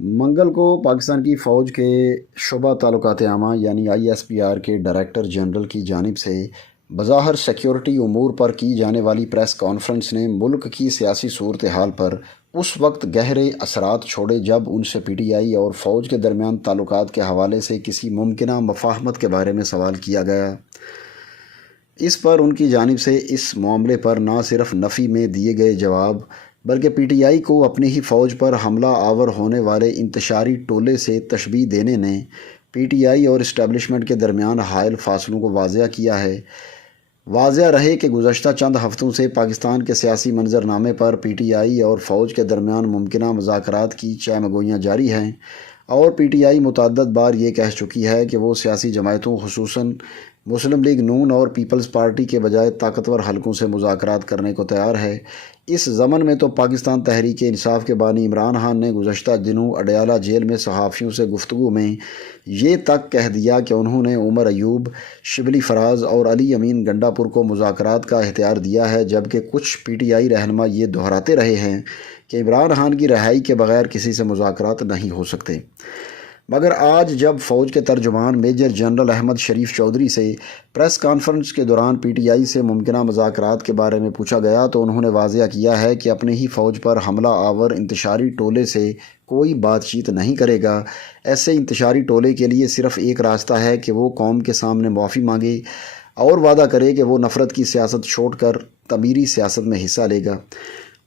منگل کو پاکستان کی فوج کے شعبہ تعلقات عامہ یعنی ISPR کے ڈائریکٹر جنرل کی جانب سے بظاہر سیکیورٹی امور پر کی جانے والی پریس کانفرنس نے ملک کی سیاسی صورتحال پر اس وقت گہرے اثرات چھوڑے جب ان سے PTI اور فوج کے درمیان تعلقات کے حوالے سے کسی ممکنہ مفاہمت کے بارے میں سوال کیا گیا۔ اس پر ان کی جانب سے اس معاملے پر نہ صرف نفی میں دیے گئے جواب بلکہ PTI کو اپنی ہی فوج پر حملہ آور ہونے والے انتشاری ٹولے سے تشبیہ دینے نے PTI اور اسٹیبلشمنٹ کے درمیان حائل فاصلوں کو واضح کیا ہے۔ واضح رہے کہ گزشتہ چند ہفتوں سے پاکستان کے سیاسی منظرنامے پر PTI اور فوج کے درمیان ممکنہ مذاکرات کی چہ مگوئیاں جاری ہیں، اور PTI متعدد بار یہ کہہ چکی ہے کہ وہ سیاسی جماعتوں خصوصاً مسلم لیگ نون اور پیپلز پارٹی کے بجائے طاقتور حلقوں سے مذاکرات کرنے کو تیار ہے۔ اس ضمن میں تو پاکستان تحریک انصاف کے بانی عمران خان نے گزشتہ دنوں اڈیالہ جیل میں صحافیوں سے گفتگو میں یہ تک کہہ دیا کہ انہوں نے عمر ایوب، شبلی فراز اور علی امین گنڈا پور کو مذاکرات کا اختیار دیا ہے، جبکہ کچھ PTI رہنما یہ دہراتے رہے ہیں کہ عمران خان کی رہائی کے بغیر کسی سے مذاکرات نہیں ہو سکتے۔ مگر آج جب فوج کے ترجمان میجر جنرل احمد شریف چودھری سے پریس کانفرنس کے دوران PTI سے ممکنہ مذاکرات کے بارے میں پوچھا گیا تو انہوں نے واضح کیا ہے کہ اپنی ہی فوج پر حملہ آور انتشاری ٹولے سے کوئی بات چیت نہیں کرے گا۔ ایسے انتشاری ٹولے کے لیے صرف ایک راستہ ہے کہ وہ قوم کے سامنے معافی مانگے اور وعدہ کرے کہ وہ نفرت کی سیاست چھوڑ کر تعمیری سیاست میں حصہ لے گا۔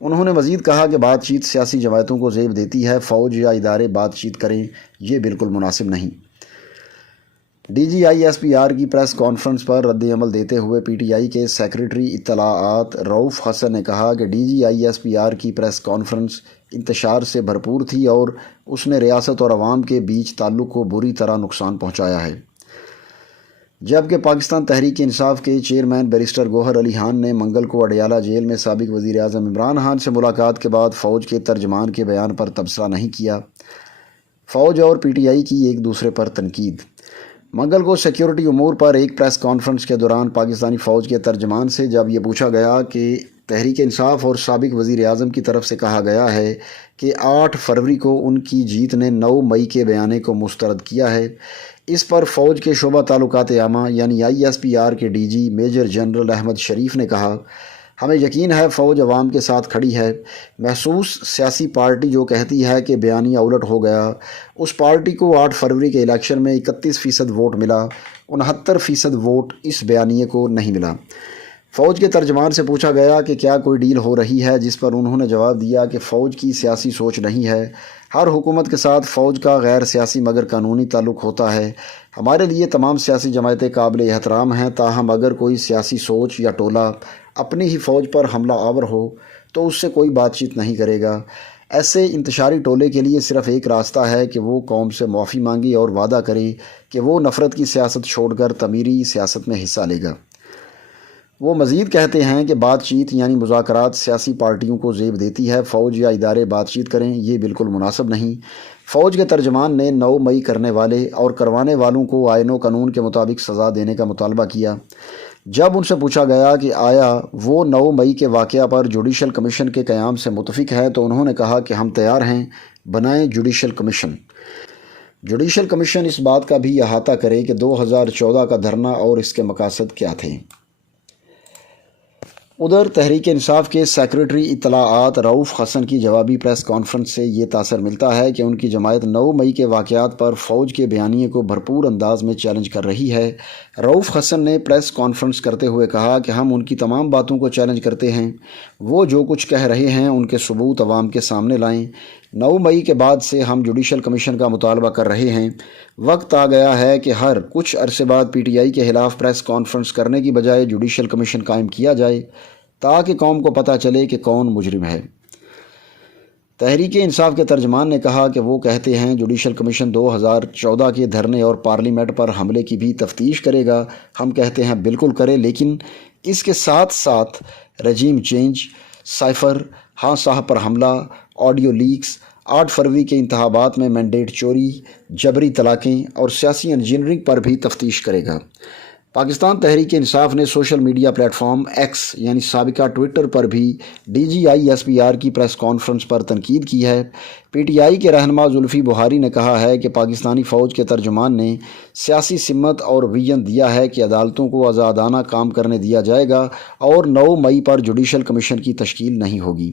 انہوں نے مزید کہا کہ بات چیت سیاسی جماعتوں کو زیب دیتی ہے، فوج یا ادارے بات چیت کریں، یہ بالکل مناسب نہیں۔ DG ISPR کی پریس کانفرنس پر رد عمل دیتے ہوئے PTI کے سیکریٹری اطلاعات رؤف حسن نے کہا کہ DG ISPR کی پریس کانفرنس انتشار سے بھرپور تھی اور اس نے ریاست اور عوام کے بیچ تعلق کو بری طرح نقصان پہنچایا ہے۔ جبکہ پاکستان تحریک انصاف کے چیئرمین بیرسٹر گوہر علی خان نے منگل کو اڈیالہ جیل میں سابق وزیر اعظم عمران خان سے ملاقات کے بعد فوج کے ترجمان کے بیان پر تبصرہ نہیں کیا۔ فوج اور PTI کی ایک دوسرے پر تنقید۔ منگل کو سیکیورٹی امور پر ایک پریس کانفرنس کے دوران پاکستانی فوج کے ترجمان سے جب یہ پوچھا گیا کہ تحریک انصاف اور سابق وزیر اعظم کی طرف سے کہا گیا ہے کہ 8 فروری کو ان کی جیت نے 9 مئی کے بیانے کو مسترد کیا ہے، اس پر فوج کے شعبہ تعلقات عامہ یعنی ISPR کے DG میجر جنرل احمد شریف نے کہا، ہمیں یقین ہے فوج عوام کے ساتھ کھڑی ہے۔ محسوس سیاسی پارٹی جو کہتی ہے کہ بیانیہ الٹ ہو گیا، اس پارٹی کو 8 فروری کے الیکشن میں 31% ووٹ ملا، 69% ووٹ اس بیانیے کو نہیں ملا۔ فوج کے ترجمان سے پوچھا گیا کہ کیا کوئی ڈیل ہو رہی ہے، جس پر انہوں نے جواب دیا کہ فوج کی سیاسی سوچ نہیں ہے، ہر حکومت کے ساتھ فوج کا غیر سیاسی مگر قانونی تعلق ہوتا ہے۔ ہمارے لیے تمام سیاسی جماعتیں قابل احترام ہیں، تاہم اگر کوئی سیاسی سوچ یا ٹولہ اپنی ہی فوج پر حملہ آور ہو تو اس سے کوئی بات چیت نہیں کرے گا۔ ایسے انتشاری ٹولے کے لیے صرف ایک راستہ ہے کہ وہ قوم سے معافی مانگے اور وعدہ کرے کہ وہ نفرت کی سیاست چھوڑ کر تعمیری سیاست میں حصہ لے گا۔ وہ مزید کہتے ہیں کہ بات چیت یعنی مذاکرات سیاسی پارٹیوں کو زیب دیتی ہے، فوج یا ادارے بات چیت کریں، یہ بالکل مناسب نہیں۔ فوج کے ترجمان نے 9 مئی کرنے والے اور کروانے والوں کو آئین و قانون کے مطابق سزا دینے کا مطالبہ کیا۔ جب ان سے پوچھا گیا کہ آیا وہ 9 مئی کے واقعہ پر جوڈیشل کمیشن کے قیام سے متفق ہے تو انہوں نے کہا کہ ہم تیار ہیں، بنائیں جوڈیشل کمیشن۔ جوڈیشل کمیشن اس بات کا بھی احاطہ کرے کہ 2014 کا دھرنا اور اس کے مقاصد کیا تھے۔ ادھر تحریک انصاف کے سیکریٹری اطلاعات رؤف حسن کی جوابی پریس کانفرنس سے یہ تاثر ملتا ہے کہ ان کی جماعت 9 مئی کے واقعات پر فوج کے بیانیے کو بھرپور انداز میں چیلنج کر رہی ہے۔ رؤف حسن نے پریس کانفرنس کرتے ہوئے کہا کہ ہم ان کی تمام باتوں کو چیلنج کرتے ہیں، وہ جو کچھ کہہ رہے ہیں ان کے ثبوت عوام کے سامنے لائیں۔ 9 مئی کے بعد سے ہم جوڈیشل کمیشن کا مطالبہ کر رہے ہیں۔ وقت آ گیا ہے کہ ہر کچھ عرصے بعد PTI کے خلاف پریس کانفرنس کرنے کی بجائے جوڈیشل کمیشن قائم کیا جائے تاکہ قوم کو پتہ چلے کہ کون مجرم ہے۔ تحریک انصاف کے ترجمان نے کہا کہ وہ کہتے ہیں جوڈیشل کمیشن 2014 کے دھرنے اور پارلیمنٹ پر حملے کی بھی تفتیش کرے گا۔ ہم کہتے ہیں بالکل کرے، لیکن اس کے ساتھ ساتھ رجیم چینج، سائفر، ہاں صاحب پر حملہ، آڈیو لیکس، 8 فروری کے انتخابات میں مینڈیٹ چوری، جبری طلاقیں اور سیاسی انجینئرنگ پر بھی تفتیش کرے گا۔ پاکستان تحریک انصاف نے social media platform X یعنی سابقہ ٹویٹر پر بھی D G I S P R کی پریس کانفرنس پر تنقید کی ہے۔ پی ٹی آئی کے رہنما زلفی بخاری نے کہا ہے کہ پاکستانی فوج کے ترجمان نے سیاسی سمت اور ویژن دیا ہے کہ عدالتوں کو آزادانہ کام کرنے دیا جائے گا اور 9 مئی پر جوڈیشل کمیشن کی تشکیل نہیں ہوگی۔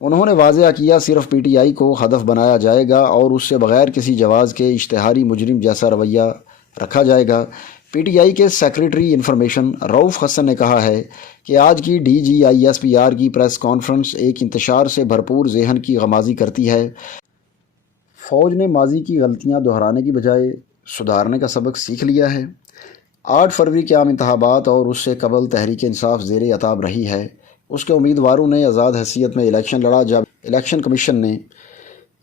انہوں نے واضح کیا صرف پی ٹی آئی کو ہدف بنایا جائے گا اور اس سے بغیر کسی جواز کے اشتہاری مجرم جیسا رویہ رکھا جائے گا۔ پی ٹی آئی کے سیکریٹری انفارمیشن رؤف حسن نے کہا ہے کہ آج کی D G I S P R کی پریس کانفرنس ایک انتشار سے بھرپور ذہن کی غمازی کرتی ہے۔ فوج نے ماضی کی غلطیاں دہرانے کی بجائے سدھارنے کا سبق سیکھ لیا ہے۔ 8 فروری کے عام انتخابات اور اس سے قبل تحریک انصاف زیر عتاب رہی ہے۔ اس کے امیدواروں نے آزاد حیثیت میں الیکشن لڑا جب الیکشن کمیشن نے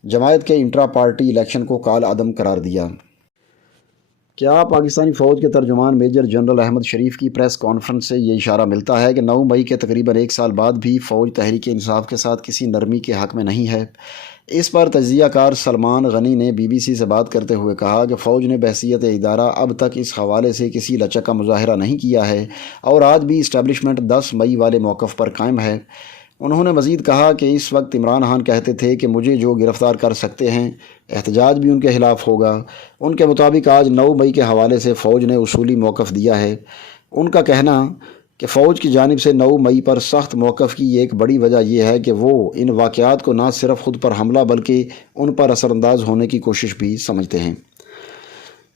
جماعت کے انٹرا پارٹی الیکشن کو کال عدم قرار دیا۔ کیا پاکستانی فوج کے ترجمان میجر جنرل احمد شریف کی پریس کانفرنس سے یہ اشارہ ملتا ہے کہ 9 مئی کے تقریباً 1 سال بعد بھی فوج تحریک انصاف کے ساتھ کسی نرمی کے حق میں نہیں ہے؟ اس پر تجزیہ کار سلمان غنی نے بی بی سی سے بات کرتے ہوئے کہا کہ فوج نے بحیثیت ادارہ اب تک اس حوالے سے کسی لچک کا مظاہرہ نہیں کیا ہے اور آج بھی اسٹیبلشمنٹ 10 مئی والے موقف پر قائم ہے۔ انہوں نے مزید کہا کہ اس وقت عمران خان کہتے تھے کہ مجھے جو گرفتار کر سکتے ہیں احتجاج بھی ان کے خلاف ہوگا۔ ان کے مطابق آج 9 مئی کے حوالے سے فوج نے اصولی موقف دیا ہے۔ ان کا کہنا کہ فوج کی جانب سے 9 مئی پر سخت موقف کی ایک بڑی وجہ یہ ہے کہ وہ ان واقعات کو نہ صرف خود پر حملہ بلکہ ان پر اثر انداز ہونے کی کوشش بھی سمجھتے ہیں۔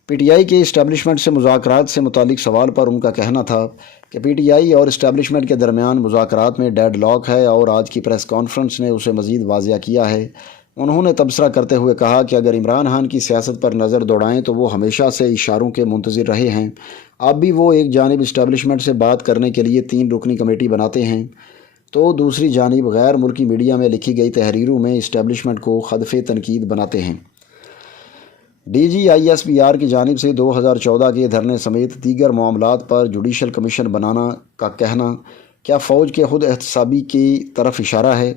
پی ٹی آئی کے اسٹیبلشمنٹ سے مذاکرات سے متعلق سوال پر ان کا کہنا تھا کہ پی ٹی آئی اور اسٹیبلشمنٹ کے درمیان مذاکرات میں ڈیڈ لاک ہے اور آج کی پریس کانفرنس نے اسے مزید واضح کیا ہے۔ انہوں نے تبصرہ کرتے ہوئے کہا کہ اگر عمران خان کی سیاست پر نظر دوڑائیں تو وہ ہمیشہ سے اشاروں کے منتظر رہے ہیں۔ اب بھی وہ ایک جانب اسٹیبلشمنٹ سے بات کرنے کے لیے 3 رکنی کمیٹی بناتے ہیں تو دوسری جانب غیر ملکی میڈیا میں لکھی گئی تحریروں میں اسٹیبلشمنٹ کو خدف تنقید بناتے ہیں۔ D G I S P R کی جانب سے 2014 کے دھرنے سمیت دیگر معاملات پر جوڈیشل کمیشن بنانا کا کہنا کیا فوج کے خود احتسابی کی طرف اشارہ ہے؟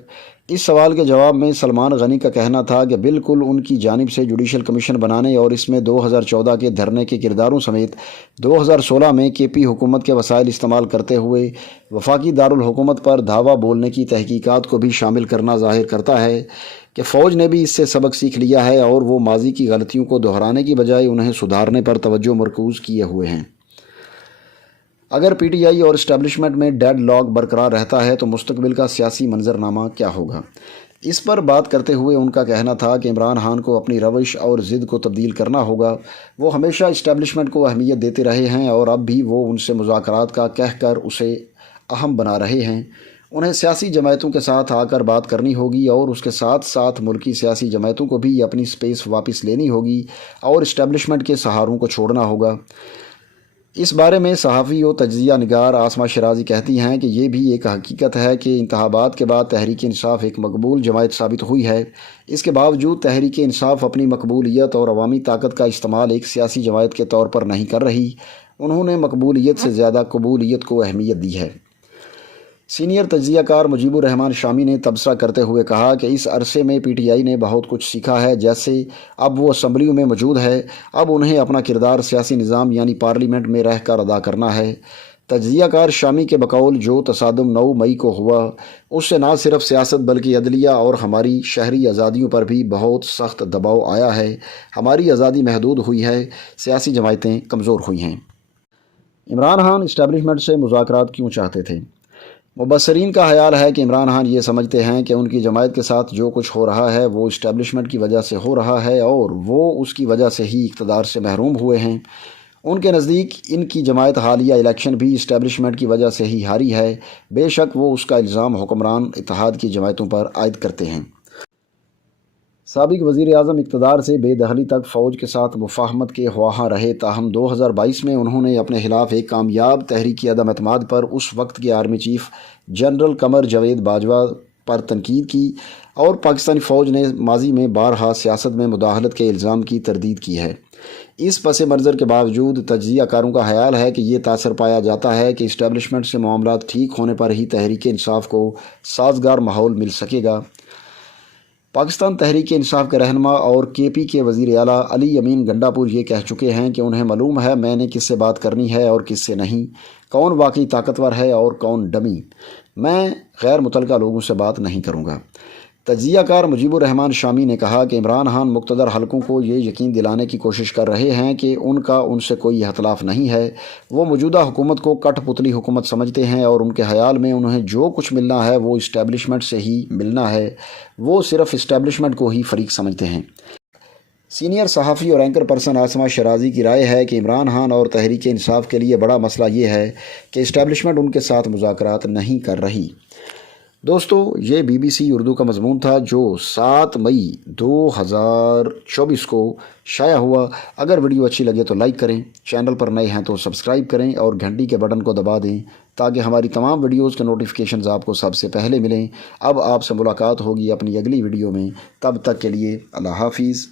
اس سوال کے جواب میں سلمان غنی کا کہنا تھا کہ بالکل ان کی جانب سے جوڈیشل کمیشن بنانے اور اس میں 2014 کے دھرنے کے کرداروں سمیت 2016 میں کے پی حکومت کے وسائل استعمال کرتے ہوئے وفاقی دارالحکومت پر دھاوا بولنے کی تحقیقات کو بھی شامل کرنا ظاہر کرتا ہے کہ فوج نے بھی اس سے سبق سیکھ لیا ہے اور وہ ماضی کی غلطیوں کو دہرانے کی بجائے انہیں سدھارنے پر توجہ مرکوز کیے ہوئے ہیں۔ اگر پی ٹی آئی اور اسٹیبلشمنٹ میں ڈیڈ لاک برقرار رہتا ہے تو مستقبل کا سیاسی منظرنامہ کیا ہوگا؟ اس پر بات کرتے ہوئے ان کا کہنا تھا کہ عمران خان کو اپنی روش اور ضد کو تبدیل کرنا ہوگا۔ وہ ہمیشہ اسٹیبلشمنٹ کو اہمیت دیتے رہے ہیں اور اب بھی وہ ان سے مذاکرات کا کہہ کر اسے اہم بنا رہے ہیں۔ انہیں سیاسی جماعتوں کے ساتھ آ کر بات کرنی ہوگی اور اس کے ساتھ ساتھ ملکی سیاسی جماعتوں کو بھی اپنی سپیس واپس لینی ہوگی اور اسٹیبلشمنٹ کے سہاروں کو چھوڑنا ہوگا۔ اس بارے میں صحافی و تجزیہ نگار آسما شرازی کہتی ہیں کہ یہ بھی ایک حقیقت ہے کہ انتخابات کے بعد تحریک انصاف ایک مقبول جماعت ثابت ہوئی ہے۔ اس کے باوجود تحریک انصاف اپنی مقبولیت اور عوامی طاقت کا استعمال ایک سیاسی جماعت کے طور پر نہیں کر رہی۔ انہوں نے مقبولیت سے زیادہ قبولیت کو اہمیت دی ہے۔ سینئر تجزیہ کار مجیب الرحمان شامی نے تبصرہ کرتے ہوئے کہا کہ اس عرصے میں پی ٹی آئی نے بہت کچھ سیکھا ہے۔ جیسے اب وہ اسمبلیوں میں موجود ہے، اب انہیں اپنا کردار سیاسی نظام یعنی پارلیمنٹ میں رہ کر ادا کرنا ہے۔ تجزیہ کار شامی کے بقول جو تصادم 9 مئی کو ہوا اس سے نہ صرف سیاست بلکہ عدلیہ اور ہماری شہری آزادیوں پر بھی بہت سخت دباؤ آیا ہے۔ ہماری آزادی محدود ہوئی ہے، سیاسی جماعتیں کمزور ہوئی ہیں۔ عمران خان اسٹیبلشمنٹ سے مذاکرات کیوں چاہتے تھے؟ مبصرین کا خیال ہے کہ عمران خان یہ سمجھتے ہیں کہ ان کی جماعت کے ساتھ جو کچھ ہو رہا ہے وہ اسٹیبلشمنٹ کی وجہ سے ہو رہا ہے اور وہ اس کی وجہ سے ہی اقتدار سے محروم ہوئے ہیں۔ ان کے نزدیک ان کی جماعت حالیہ الیکشن بھی اسٹیبلشمنٹ کی وجہ سے ہی ہاری ہے۔ بے شک وہ اس کا الزام حکمران اتحاد کی جماعتوں پر عائد کرتے ہیں۔ سابق وزیر اعظم اقتدار سے بے دخلی تک فوج کے ساتھ مفاہمت کے خواہاں رہے، تاہم 2022 میں انہوں نے اپنے خلاف ایک کامیاب تحریکی عدم اعتماد پر اس وقت کے army chief general Qamar Javed Bajwa پر تنقید کی اور پاکستانی فوج نے ماضی میں بارہا سیاست میں مداخلت کے الزام کی تردید کی ہے۔ اس پس منظر کے باوجود تجزیہ کاروں کا خیال ہے کہ یہ تاثر پایا جاتا ہے کہ اسٹیبلشمنٹ سے معاملات ٹھیک ہونے پر ہی تحریک انصاف کو سازگار ماحول مل سکے گا۔ پاکستان تحریک انصاف کے رہنما اور کے پی کے وزیر اعلیٰ علی امین گنڈاپور یہ کہہ چکے ہیں کہ انہیں معلوم ہے میں نے کس سے بات کرنی ہے اور کس سے نہیں، کون واقعی طاقتور ہے اور کون ڈمی۔ میں غیر متعلقہ لوگوں سے بات نہیں کروں گا۔ تجزیہ کار مجیب الرحمان شامی نے کہا کہ عمران خان مقتدر حلقوں کو یہ یقین دلانے کی کوشش کر رہے ہیں کہ ان سے کوئی اختلاف نہیں ہے۔ وہ موجودہ حکومت کو کٹ پتلی حکومت سمجھتے ہیں اور ان کے خیال میں انہیں جو کچھ ملنا ہے وہ اسٹیبلشمنٹ سے ہی ملنا ہے۔ وہ صرف اسٹیبلشمنٹ کو ہی فریق سمجھتے ہیں۔ سینئر صحافی اور اینکر پرسن عاصمہ شرازی کی رائے ہے کہ عمران خان اور تحریک انصاف کے لیے بڑا مسئلہ یہ ہے کہ اسٹیبلشمنٹ ان کے ساتھ مذاکرات نہیں کر رہی۔ دوستو، یہ بی بی سی اردو کا مضمون تھا جو 7 مئی 2024 کو شائع ہوا۔ اگر ویڈیو اچھی لگے تو لائک کریں، چینل پر نئے ہیں تو سبسکرائب کریں اور گھنٹی کے بٹن کو دبا دیں تاکہ ہماری تمام ویڈیوز کے نوٹیفیکیشنز آپ کو سب سے پہلے ملیں۔ اب آپ سے ملاقات ہوگی اپنی اگلی ویڈیو میں، تب تک کے لیے اللہ حافظ۔